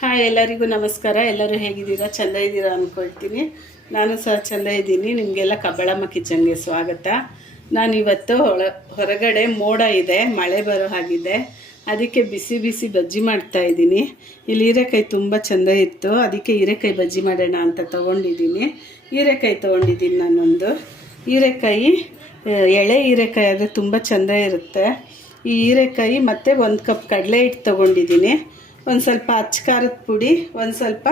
Hi, ಎಲ್ಲರಿಗೂ ನಮಸ್ಕಾರ. ಎಲ್ಲರೂ ಹೇಗಿದ್ದೀರಾ? ಚೆಂದ ಇದ್ದೀರಾ ಅಂದ್ಕೊಳ್ತೀನಿ. ನಾನು ಸಹ ಚೆಂದ ಇದ್ದೀನಿ. ನಿಮಗೆಲ್ಲ ಕಬ್ಬಳಮ್ಮ ಕಿಚನ್ಗೆ ಸ್ವಾಗತ. ನಾನಿವತ್ತು ಹೊರಗಡೆ ಮೋಡ ಇದೆ, ಮಳೆ ಬರೋ ಹಾಗಿದೆ. ಅದಕ್ಕೆ ಬಿಸಿ ಬಿಸಿ ಬಜ್ಜಿ ಮಾಡ್ತಾ ಇದ್ದೀನಿ. ಇಲ್ಲಿ ಹೀರೆಕಾಯಿ ತುಂಬ ಚೆಂದ ಇತ್ತು, ಅದಕ್ಕೆ ಹೀರೆಕಾಯಿ ಬಜ್ಜಿ ಮಾಡೋಣ ಅಂತ ತೊಗೊಂಡಿದ್ದೀನಿ. ಹೀರೆಕಾಯಿ ತೊಗೊಂಡಿದ್ದೀನಿ ನಾನೊಂದು. ಹೀರೆಕಾಯಿ ಎಳೆ ಹೀರೆಕಾಯಿ ಆದರೆ ತುಂಬ ಚೆಂದ ಇರುತ್ತೆ. ಈ ಹೀರೆಕಾಯಿ ಮತ್ತು 1 ಕಪ್ ಕಡಲೆ ಹಿಟ್ಟು ತೊಗೊಂಡಿದ್ದೀನಿ. ಒಂದು ಸ್ವಲ್ಪ ಅಚ್ಚ ಖಾರದ ಪುಡಿ, ಒಂದು ಸ್ವಲ್ಪ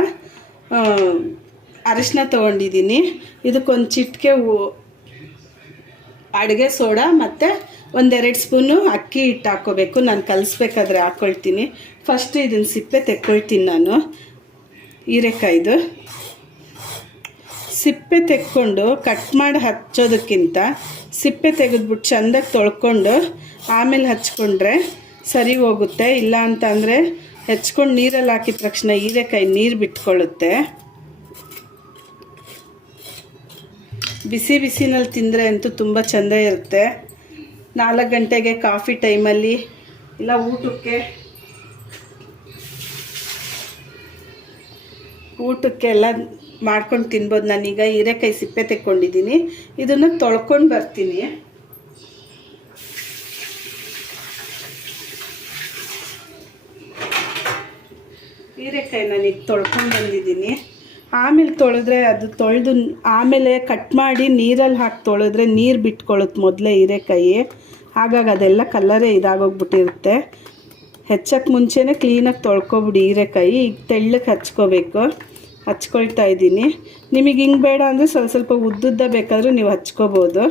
ಅರಿಶಿನ ತೊಗೊಂಡಿದ್ದೀನಿ. ಇದಕ್ಕೊಂದು ಚಿಟಿಕೆ ಅಡುಗೆ ಸೋಡಾ ಮತ್ತು 1-2 ಸ್ಪೂನು ಅಕ್ಕಿ ಹಿಟ್ಟು ಹಾಕ್ಕೋಬೇಕು. ನಾನು ಕಲಿಸ್ಬೇಕಾದ್ರೆ ಹಾಕ್ಕೊಳ್ತೀನಿ. ಫಸ್ಟ್ ಇದನ್ನು ಸಿಪ್ಪೆ ತೆಕ್ಕೊಳ್ತೀನಿ. ನಾನು ಹೀರೆಕಾಯ್ದು ಸಿಪ್ಪೆ ತೆಕ್ಕೊಂಡು ಕಟ್ ಮಾಡಿ ಹಚ್ಚೋದಕ್ಕಿಂತ ಸಿಪ್ಪೆ ತೆಗೆದ್ಬಿಟ್ಟು ಚೆಂದಾಗಿ ತೊಳ್ಕೊಂಡು ಆಮೇಲೆ ಹಚ್ಕೊಂಡ್ರೆ ಸರಿ ಹೋಗುತ್ತೆ. ಇಲ್ಲ ಅಂತ ಅಂದರೆ ಹೆಚ್ಕೊಂಡು ನೀರಲ್ಲಿ ಹಾಕಿದ ತಕ್ಷಣ ಹೀರೆಕಾಯಿ ನೀರು ಬಿಟ್ಕೊಳ್ಳುತ್ತೆ. ಬಿಸಿ ಬಿಸಿನಲ್ಲಿ ತಿಂದರೆ ಅಂತೂ ತುಂಬ ಚೆಂದ ಇರುತ್ತೆ. 4 ಗಂಟೆಗೆ ಕಾಫಿ ಟೈಮಲ್ಲಿ ಇಲ್ಲ ಊಟಕ್ಕೆಲ್ಲ ಮಾಡ್ಕೊಂಡು ತಿನ್ಬೋದು. ನಾನೀಗ ಹೀರೆಕಾಯಿ ಸಿಪ್ಪೆ ತೆಕ್ಕೊಂಡಿದ್ದೀನಿ. ಇದನ್ನು ತೊಳ್ಕೊಂಡು ಬರ್ತೀನಿ. ಹೀರೆಕಾಯಿ ನಾನೀಗ ತೊಳ್ಕೊಂಡು ಬಂದಿದ್ದೀನಿ. ಆಮೇಲೆ ತೊಳೆದ್ರೆ ಅದು ತೊಳೆದು ಆಮೇಲೆ ಕಟ್ ಮಾಡಿ ನೀರಲ್ಲಿ ಹಾಕಿ ತೊಳೆದ್ರೆ ನೀರು ಬಿಟ್ಕೊಳ್ಳುತ್ತೆ ಮೊದಲೇ ಹೀರೆಕಾಯಿ. ಹಾಗಾಗಿ ಅದೆಲ್ಲ ಕಲ್ಲರೇ ಇದಾಗೋಗ್ಬಿಟ್ಟಿರುತ್ತೆ. ಹೆಚ್ಚಕ್ಕೆ ಮುಂಚೆನೇ ಕ್ಲೀನಾಗಿ ತೊಳ್ಕೊಬಿಡಿ ಹೀರೆಕಾಯಿ. ಈಗ ತೆಳ್ಳಗೆ ಹಚ್ಕೊಳ್ತಾ ಇದ್ದೀನಿ. ನಿಮಗೆ ಹಿಂಗೆ ಬೇಡ ಅಂದರೆ ಸ್ವಲ್ಪ ಉದ್ದುದ್ದ ಬೇಕಾದರೂ ನೀವು ಹಚ್ಕೋಬೋದು.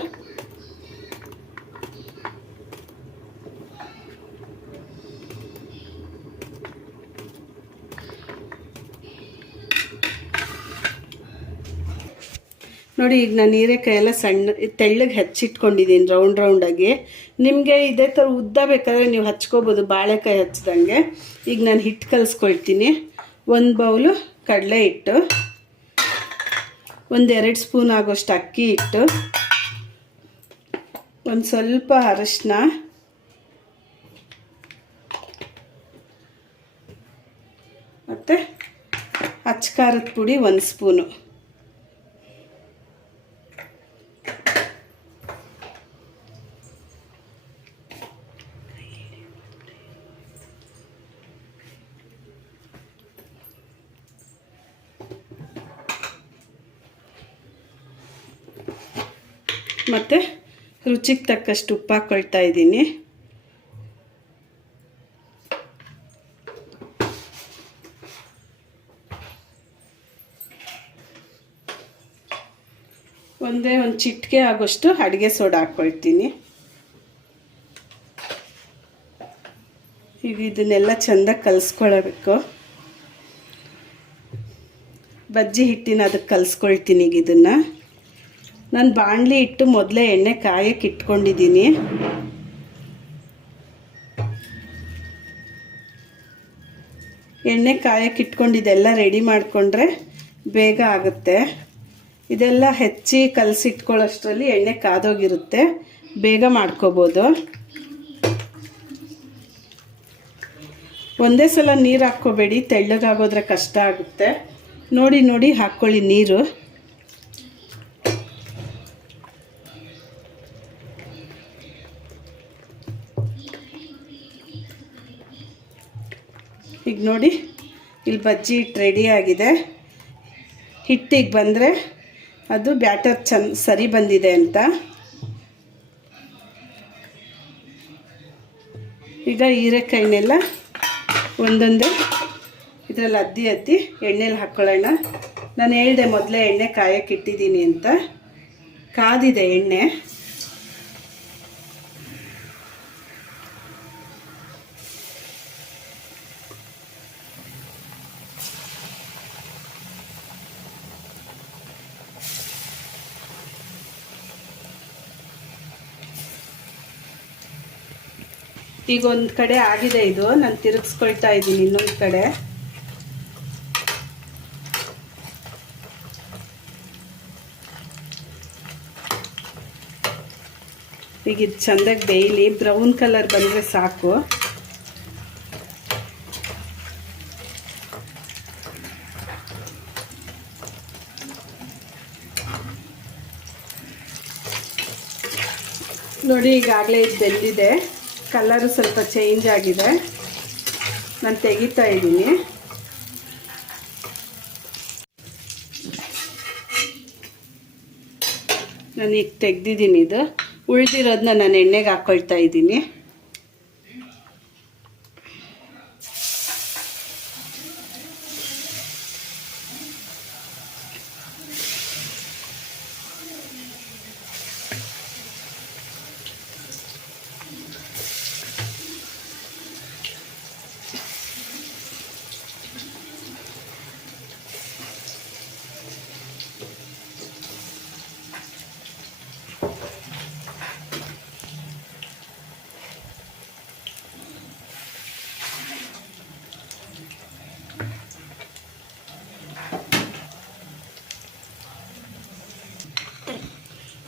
ನೋಡಿ, ಈಗ ನಾನು ಹೀರೆಕಾಯಿ ಎಲ್ಲ ತೆಳ್ಳಗೆ ಹಚ್ಚಿಟ್ಕೊಂಡಿದ್ದೀನಿ ರೌಂಡಾಗಿ. ನಿಮಗೆ ಇದೇ ಥರ ಉದ್ದ ಬೇಕಾದರೆ ನೀವು ಹಚ್ಕೋಬೋದು, ಬಾಳೆಕಾಯಿ ಹಚ್ಚಿದಂಗೆ. ಈಗ ನಾನು ಹಿಟ್ಟು ಕಲಿಸ್ಕೊಳ್ತೀನಿ. 1 ಬೌಲು ಕಡಲೆ ಹಿಟ್ಟು, 1-2 ಸ್ಪೂನ್ ಆಗೋಷ್ಟು ಅಕ್ಕಿ ಹಿಟ್ಟು, ಒಂದು ಸ್ವಲ್ಪ ಅರಿಶಿನ, ಮತ್ತು ಅಚ್ಚ ಖಾರದ ಪುಡಿ 1 ಸ್ಪೂನು. ಮತ್ತು ರುಚಿಗೆ ತಕ್ಕಷ್ಟು ಉಪ್ಪು ಹಾಕ್ಕೊಳ್ತಾ ಇದ್ದೀನಿ. ಒಂದು ಚಿಟಿಕೆ ಆಗೋಷ್ಟು ಅಡುಗೆ ಸೋಡಾ ಹಾಕ್ಕೊಳ್ತೀನಿ. ಈಗ ಇದನ್ನೆಲ್ಲ ಚೆಂದಾಗಿ ಕಲಿಸ್ಕೊಳ್ಬೇಕು. ಬಜ್ಜಿ ಹಿಟ್ಟಿನ ಅದಕ್ಕೆ ಕಲಿಸ್ಕೊಳ್ತೀನಿ. ಈಗ ಇದನ್ನು ನಾನು ಬಾಣಲಿ ಇಟ್ಟು ಮೊದಲೇ ಎಣ್ಣೆ ಕಾಯಕ್ಕೆ ಇಟ್ಕೊಂಡಿದ್ದೀನಿ. ಎಣ್ಣೆ ಕಾಯಕ್ಕೆ ಇಟ್ಕೊಂಡಿದ್ದೆಲ್ಲ ರೆಡಿ ಮಾಡಿಕೊಂಡ್ರೆ ಬೇಗ ಆಗುತ್ತೆ. ಇದೆಲ್ಲ ಹೆಚ್ಚಿ ಕಲಸಿಟ್ಕೊಳ್ಳೋಷ್ಟರಲ್ಲಿ ಎಣ್ಣೆ ಕಾದೋಗಿರುತ್ತೆ, ಬೇಗ ಮಾಡ್ಕೋಬೋದು. ಒಂದೇ ಸಲ ನೀರು ಹಾಕ್ಕೋಬೇಡಿ, ತೆಳ್ಳಗಾಗೋದ್ರೆ ಕಷ್ಟ ಆಗುತ್ತೆ. ನೋಡಿ ಹಾಕ್ಕೊಳ್ಳಿ ನೀರು. ಈಗ ನೋಡಿ, ಇಲ್ಲಿ ಬಜ್ಜಿ ಹಿಟ್ಟು ರೆಡಿ ಆಗಿದೆ. ಹಿಟ್ಟಿಗೆ ಬಂದರೆ ಅದು ಬ್ಯಾಟರ್ ಸರಿ ಬಂದಿದೆ ಅಂತ. ಈಗ ಹೀರೆಕಾಯಿನೆಲ್ಲ ಒಂದೊಂದೇ ಇದರಲ್ಲಿ ಅದ್ದಿ ಎಣ್ಣೆಲಿ ಹಾಕ್ಕೊಳ್ಳೋಣ. ನಾನು ಹೇಳಿದೆ ಮೊದಲೇ ಎಣ್ಣೆ ಕಾಯಕ್ಕೆ ಇಟ್ಟಿದ್ದೀನಿ ಅಂತ. ಕಾದಿದೆ ಎಣ್ಣೆ. ಈಗ ಒಂದು ಕಡೆ ಆಗಿದೆ ಇದು, ನಾನು ತಿರುಗಿಸ್ಕೊಳ್ತಾ ಇದ್ದೀನಿ ಇನ್ನೊಂದು ಕಡೆ. ಈಗ ಇದು ಚೆಂದಾಗಿ ಬೇಯಲಿ. ಬ್ರೌನ್ ಕಲರ್ ಬಂದರೆ ಸಾಕು. ನೋಡಿ ಈಗಾಗಲೇ ಇದು ಬೆಂದಿದೆ, ಕಲರು ಸ್ವಲ್ಪ ಚೇಂಜ್ ಆಗಿದೆ. ನಾನು ತೆಗಿತಾ ಇದ್ದೀನಿ. ನಾನು ಈಗ ತೆಗ್ದಿದ್ದೀನಿ. ಇದು ಉಳಿದಿರೋದನ್ನ ನಾನು ಎಣ್ಣೆಗೆ ಹಾಕ್ಕೊಳ್ತಾ ಇದ್ದೀನಿ.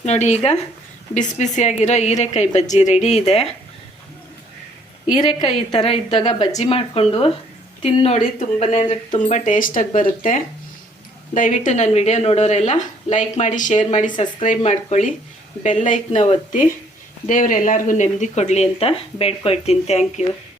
ನೋಡಿ ಈಗ ಬಿಸಿ ಬಿಸಿಯಾಗಿರೋ ಹೀರೆಕಾಯಿ ಬಜ್ಜಿ ರೆಡಿ ಇದೆ. ಹೀರೆಕಾಯಿ ಈ ಥರ ಇದ್ದಾಗ ಬಜ್ಜಿ ಮಾಡಿಕೊಂಡು ತಿಂದು ನೋಡಿ, ತುಂಬನೇ ಅಂದರೆ ತುಂಬ ಟೇಸ್ಟಾಗಿ ಬರುತ್ತೆ. ದಯವಿಟ್ಟು ನನ್ನ ವಿಡಿಯೋ ನೋಡೋರೆಲ್ಲ ಲೈಕ್ ಮಾಡಿ, ಶೇರ್ ಮಾಡಿ, ಸಬ್ಸ್ಕ್ರೈಬ್ ಮಾಡ್ಕೊಳ್ಳಿ, ಬೆಲ್ ಐಕನ್ನ ಒತ್ತಿ. ದೇವ್ರು ಎಲ್ಲರಿಗೂ ನೆಮ್ಮದಿ ಕೊಡಲಿ ಅಂತ ಬೇಡ್ಕೊಳ್ತೀನಿ. Thank you.